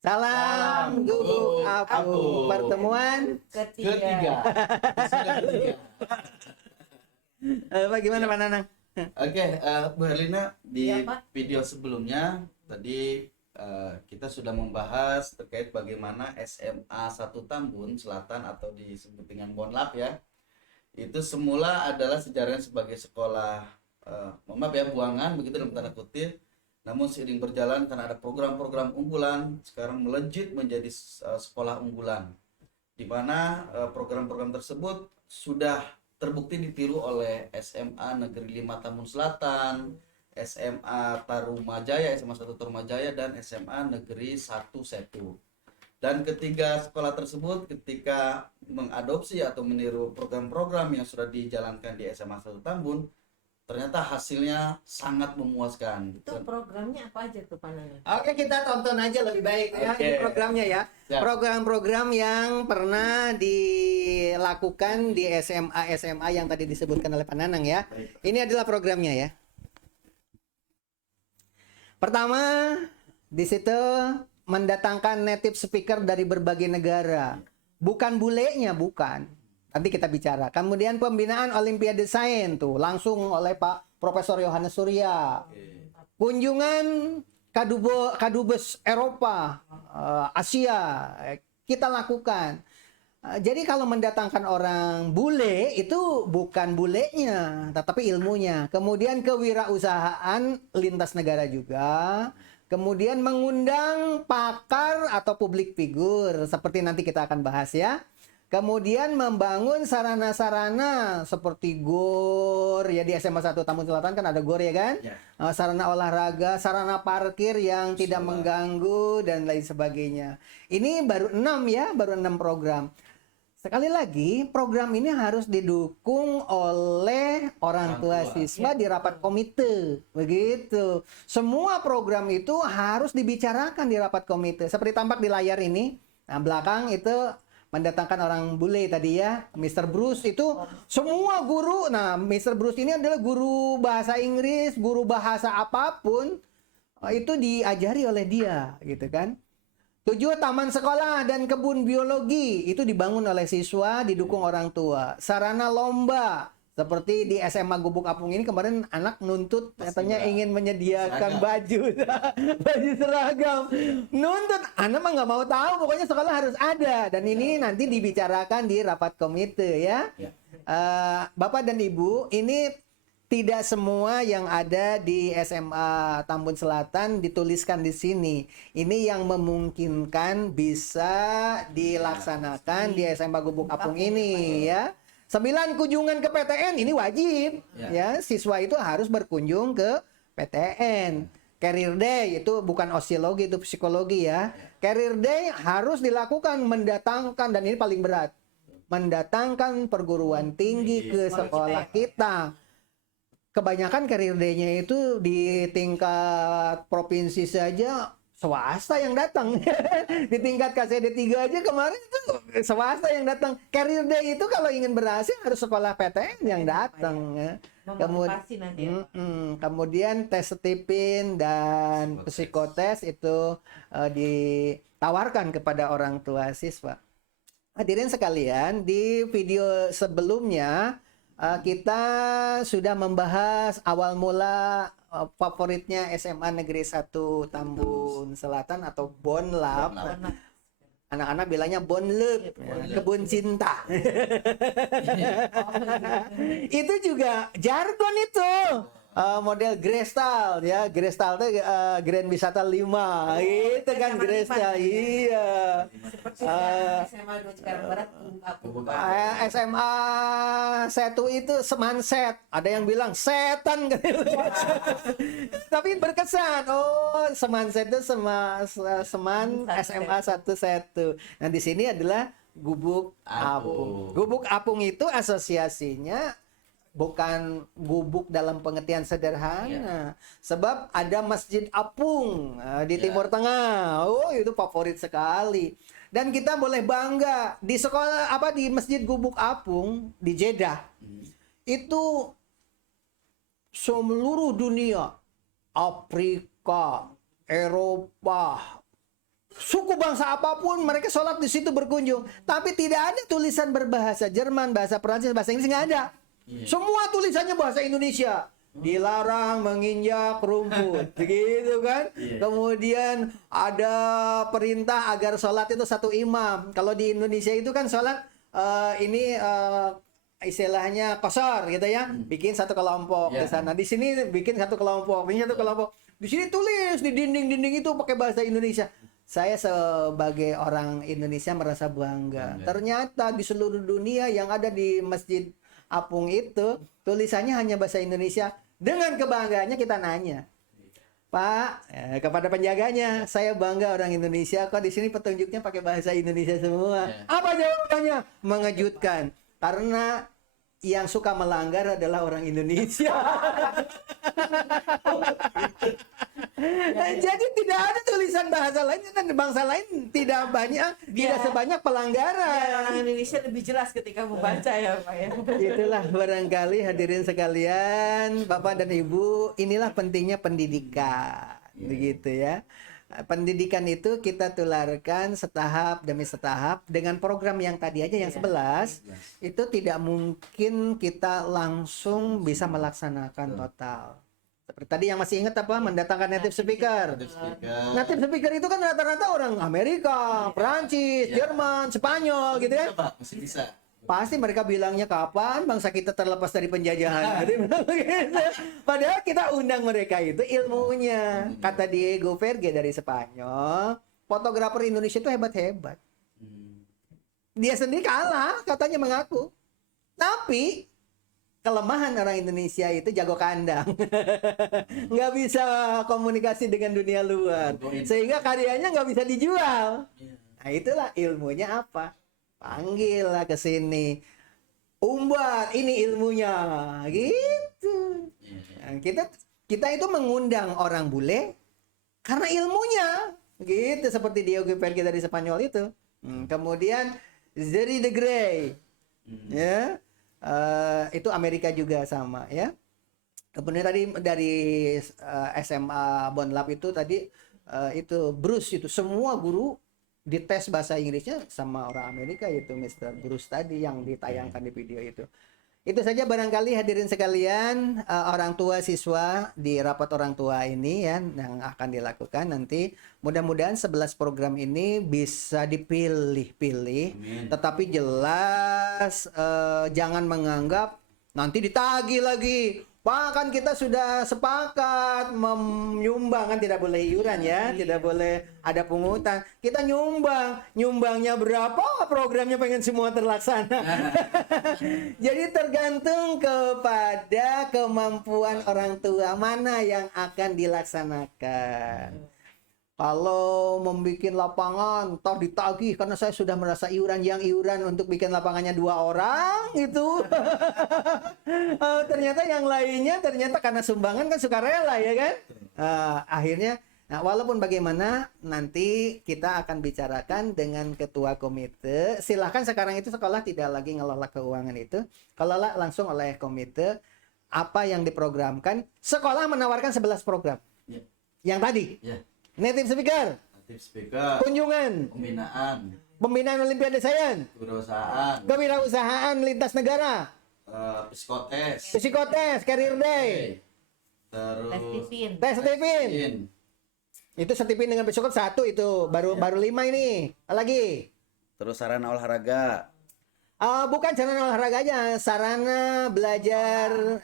Salam gubuk apung. Pertemuan Ketiga. Sudah ketiga. Bagaimana Pak Nanang? Oke, Bu Herlina, di Ya, Pak. video sebelumnya tadi kita sudah membahas terkait bagaimana SMA 1 Tambun Selatan atau disebut dengan Bonlab ya. Itu semula adalah sejarahnya sebagai sekolah mohon maaf ya, buangan begitu dalam tanda kutip. Namun seiring berjalan karena ada program-program unggulan, sekarang melejit menjadi sekolah unggulan, di mana program-program tersebut sudah terbukti ditiru oleh SMA Negeri 5 Tambun Selatan, SMA Tarumajaya, SMA 1 Tarumajaya, dan SMA Negeri 1 Setu. Dan ketiga sekolah tersebut ketika mengadopsi atau meniru program-program yang sudah dijalankan di SMA 1 Tambun, ternyata hasilnya sangat memuaskan. Itu programnya apa aja tuh Pak Nanang? Oke, kita tonton aja lebih baik ya. Oke. Ini programnya ya. Siap. Program-program yang pernah dilakukan di SMA yang tadi disebutkan oleh Pak Nanang ya. Baik. Ini adalah programnya ya. Pertama, di situ mendatangkan native speaker dari berbagai negara. Bukan bulenya, bukan. Nanti kita bicara. Kemudian pembinaan Olimpiade Sains tuh langsung oleh Pak Profesor Yohanes Surya. Kunjungan Kadubes Eropa, Asia, kita lakukan. Jadi kalau mendatangkan orang bule itu bukan bulenya, tetapi ilmunya. Kemudian kewirausahaan lintas negara juga. Kemudian mengundang pakar atau publik figur seperti nanti kita akan bahas ya. Kemudian membangun sarana-sarana seperti GOR ya, di SMA 1 Tambun Selatan kan ada GOR ya kan? Ya. Sarana olahraga, sarana parkir yang tidak Solar. mengganggu dan lain sebagainya. Ini baru 6 ya, baru 6 program. Sekali lagi, program ini harus didukung oleh orang tua siswa di rapat komite. Begitu. Semua program itu harus dibicarakan di rapat komite. Seperti tampak di layar ini. Nah, belakang itu mendatangkan orang bule tadi ya, Mr. Bruce itu semua guru. Nah, Mr. Bruce ini adalah guru bahasa Inggris, guru bahasa apapun itu diajari oleh dia, gitu kan. 7, taman sekolah dan kebun biologi itu dibangun oleh siswa, didukung orang tua. Sarana lomba seperti di SMA Gubuk Apung ini kemarin anak nuntut katanya ingin menyediakan baju baju seragam, nuntut, anak mah nggak mau tahu, pokoknya sekolah harus ada, dan ini nanti dibicarakan di rapat komite ya. Ya. Bapak dan Ibu, ini tidak semua yang ada di SMA Tambun Selatan dituliskan di sini. Ini yang memungkinkan bisa dilaksanakan di SMA Gubuk Apung ini ya. 9, kunjungan ke PTN ini wajib ya. Siswa itu harus berkunjung ke PTN. Career Day itu bukan osiologi, itu psikologi ya. Career Day harus dilakukan, mendatangkan, dan ini paling berat, mendatangkan perguruan tinggi ke sekolah kita. Kebanyakan Career Day-nya itu di tingkat provinsi saja swasta yang datang. Di tingkat KCD 3 aja kemarin itu swasta yang datang. Career Day itu kalau ingin berhasil harus sekolah PTN yang datang ya. Memotivasi nanti ya, Pak. Kemudian tes setipin dan psikotes itu ditawarkan kepada orang tua siswa. Hadirin sekalian, di video sebelumnya kita sudah membahas awal mula favoritnya SMA Negeri 1 Tambun Selatan atau Bonlab. Anak-anak bilangnya Bonlab, kebun cinta. Itu juga jargon itu. Model Grestal ya, Grestal itu Grand Wisata 5 itu kan Grestal. Iya. Seperti SMA 2 Cikarang Barat, Gubuk Apung. SMA 1 itu semanset, ada yang bilang setan gitu. Tapi berkesan. Oh, semanset itu seman SMA 1 Setu. Nah, di sini adalah Gubuk Apung. Gubuk Apung itu asosiasinya bukan gubuk dalam pengertian sederhana, sebab ada Masjid Apung di Timur Tengah. Oh, itu favorit sekali. Dan kita boleh bangga di sekolah di Masjid Gubuk Apung di Jeddah. Itu seluruh dunia, Afrika, Eropa, suku bangsa apapun mereka sholat di situ berkunjung, tapi tidak ada tulisan berbahasa Jerman, bahasa Prancis, bahasa Inggris, nggak ada. Semua tulisannya bahasa Indonesia. Dilarang menginjak rumput, begitu kan? Kemudian ada perintah agar sholat itu satu imam. Kalau di Indonesia itu kan sholat istilahnya kosor gitu ya, bikin satu kelompok di sana. Di sini bikin satu kelompok, ini satu kelompok. Di sini tulis di dinding-dinding itu pakai bahasa Indonesia. Saya sebagai orang Indonesia merasa bangga. Ternyata di seluruh dunia yang ada di Masjid Apung itu tulisannya hanya bahasa Indonesia. Dengan kebanggaannya kita nanya, Pak, kepada penjaganya, saya bangga orang Indonesia, kok di sini petunjuknya pakai bahasa Indonesia semua. Apa jawabannya? Mengejutkan. Karena yang suka melanggar adalah orang Indonesia. Jadi tidak ada tulisan bahasa lain dan bangsa lain tidak banyak, tidak sebanyak pelanggaran. Ya, orang Indonesia lebih jelas ketika membaca ya Pak ya. Itulah barangkali hadirin sekalian, Bapak dan Ibu, inilah pentingnya pendidikan, begitu ya. Pendidikan itu kita tularkan setahap demi setahap dengan program yang tadi aja yang 11 itu tidak mungkin kita langsung bisa melaksanakan total. Seperti tadi yang masih ingat apa? Mendatangkan native speaker. Native speaker itu kan rata-rata orang Amerika, Prancis, Jerman, Spanyol gitu kan. Masih bisa. Pasti mereka bilangnya kapan bangsa kita terlepas dari penjajahan. Padahal kita undang mereka itu ilmunya. Kata Diego Verge dari Spanyol, fotografer Indonesia itu hebat-hebat. Dia sendiri kalah, katanya mengaku. Tapi kelemahan orang Indonesia itu jago kandang. Nggak bisa komunikasi dengan dunia luar. Sehingga karyanya nggak bisa dijual. Nah itulah ilmunya apa? Panggillah ke sini. Umbar, ini ilmunya. Gitu. Nah, kita itu mengundang orang bule karena ilmunya. Gitu seperti Diego Verge dari Spanyol itu. Kemudian Zeri de Grey. Ya. Itu Amerika juga sama ya. Kemudian dari SMA Bonlab itu tadi itu Bruce itu semua guru dites bahasa Inggrisnya sama orang Amerika itu Mr. Bruce tadi yang ditayangkan di video itu. Itu saja barangkali hadirin sekalian orang tua siswa di rapat orang tua ini ya yang akan dilakukan nanti. Mudah-mudahan 11 program ini bisa dipilih-pilih. Tetapi jelas jangan menganggap nanti ditagih lagi. Pak, kan kita sudah sepakat menyumbang, kan tidak boleh iuran ya, tidak boleh ada pungutan. Kita nyumbang, nyumbangnya berapa, programnya pengen semua terlaksana. Jadi tergantung kepada kemampuan orang tua mana yang akan dilaksanakan. Kalau membuat lapangan, toh ditagih karena saya sudah merasa iuran untuk bikin lapangannya 2 orang itu. Ternyata yang lainnya karena sumbangan kan sukarela ya kan. Akhirnya, nah walaupun bagaimana nanti kita akan bicarakan dengan ketua komite. Silahkan sekarang itu sekolah tidak lagi ngelola keuangan itu, kelola langsung oleh komite. Apa yang diprogramkan, sekolah menawarkan 11 program. Yang tadi. Native speaker, kunjungan, pembinaan Olimpiade Sains, kewirausahaan lintas negara, psikotes, career day, terus tes Stephen. Itu Stephen dengan psikotes 1 itu baru 5 ini. Lagi. terus sarana olahraga. Bukan sarana olahraganya, sarana belajar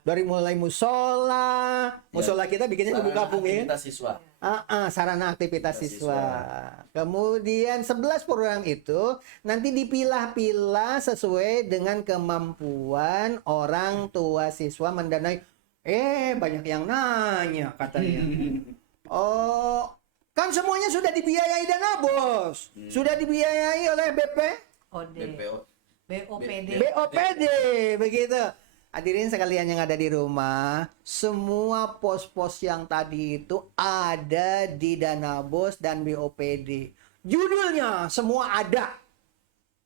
dari mulai musola kita bikinnya kabung ya. Aktivitas siswa. Sarana aktivitas siswa. Kemudian 11 program itu nanti dipilah-pilah sesuai dengan kemampuan orang tua siswa mendanai. Banyak yang nanya katanya. Kan semuanya sudah dibiayai Dana Bos. Sudah dibiayai oleh BOPD begitu. Hadirin sekalian yang ada di rumah, semua pos-pos yang tadi itu ada di Dana Bos dan BOPD. Judulnya semua ada.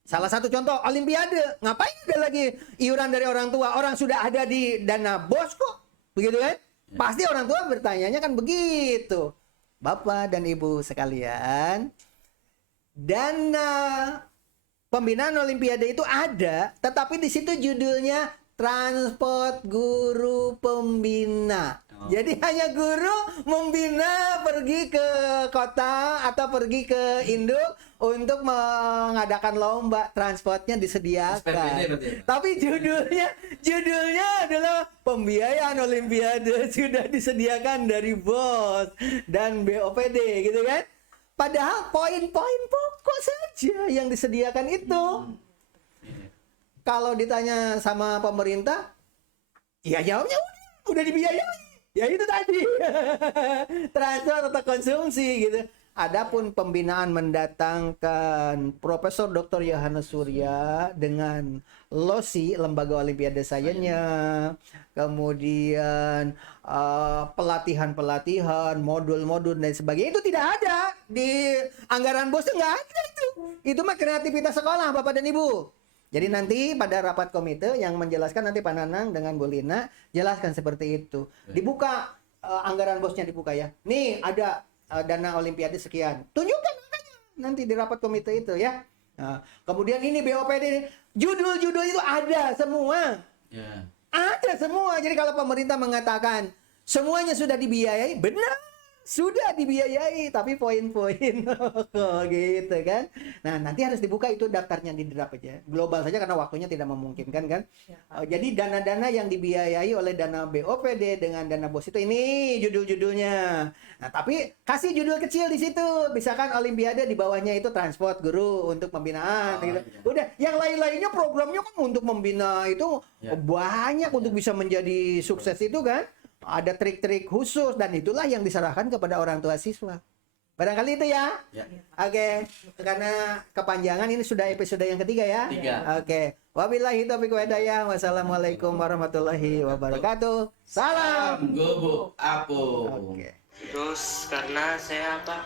Salah satu contoh Olimpiade, ngapain ada lagi iuran dari orang tua? Orang sudah ada di Dana Bos kok, begitu kan? Pasti orang tua bertanyanya kan begitu. Bapak dan Ibu sekalian, dana pembinaan Olimpiade itu ada, tetapi di situ judulnya transport guru pembina. Jadi hanya guru membina pergi ke kota atau pergi ke induk untuk mengadakan lomba, transportnya disediakan. SPPD berarti ya, Pak? Tapi judulnya adalah pembiayaan Olimpiade sudah disediakan dari BOS dan BOPD gitu kan. Padahal poin-poin pokok saja yang disediakan itu. Kalau ditanya sama pemerintah, ya jawabnya udah dibiayai. Ya itu tadi. Transfer atau konsumsi gitu. Adapun pembinaan mendatangkan Profesor Dr. Yohanes Surya dengan LOSI, Lembaga Olimpiade Sainsnya, kemudian pelatihan-pelatihan, modul-modul dan sebagainya itu tidak ada di anggaran BOS, nggak ada itu. Itu mah kreativitas sekolah, Bapak dan Ibu. Jadi nanti pada rapat komite yang menjelaskan nanti Pak Nanang dengan Bu Lina jelaskan seperti itu. Dibuka anggaran BOS-nya dibuka ya. Nih ada dana Olimpiade sekian. Tunjukkan makanya nanti di rapat komite itu ya. Nah, kemudian ini BOPD ini judul-judul itu ada semua. Ya. Ada semua. Jadi kalau pemerintah mengatakan semuanya sudah dibiayai, benar. Sudah dibiayai, tapi poin-poin gitu kan. Nah, nanti harus dibuka itu daftarnya di draft aja. Global saja karena waktunya tidak memungkinkan kan. Jadi dana-dana yang dibiayai oleh dana BOPD dengan dana BOS itu ini judul-judulnya. Nah, tapi kasih judul kecil di situ. Misalkan Olimpiade di bawahnya itu transport guru untuk pembinaan gitu. Iya. Udah, yang lain-lainnya programnya kan untuk membina itu banyak untuk bisa menjadi sukses itu kan. Ada trik-trik khusus dan itulah yang diserahkan kepada orang tua siswa. Barangkali itu ya. Ya. Oke, karena kepanjangan ini sudah episode yang ketiga ya. 3. Oke. Wabillahi taufiq wa hidayah. Wassalamualaikum warahmatullahi wabarakatuh. Salam. Gubuk Apu. Oke. Terus karena saya apa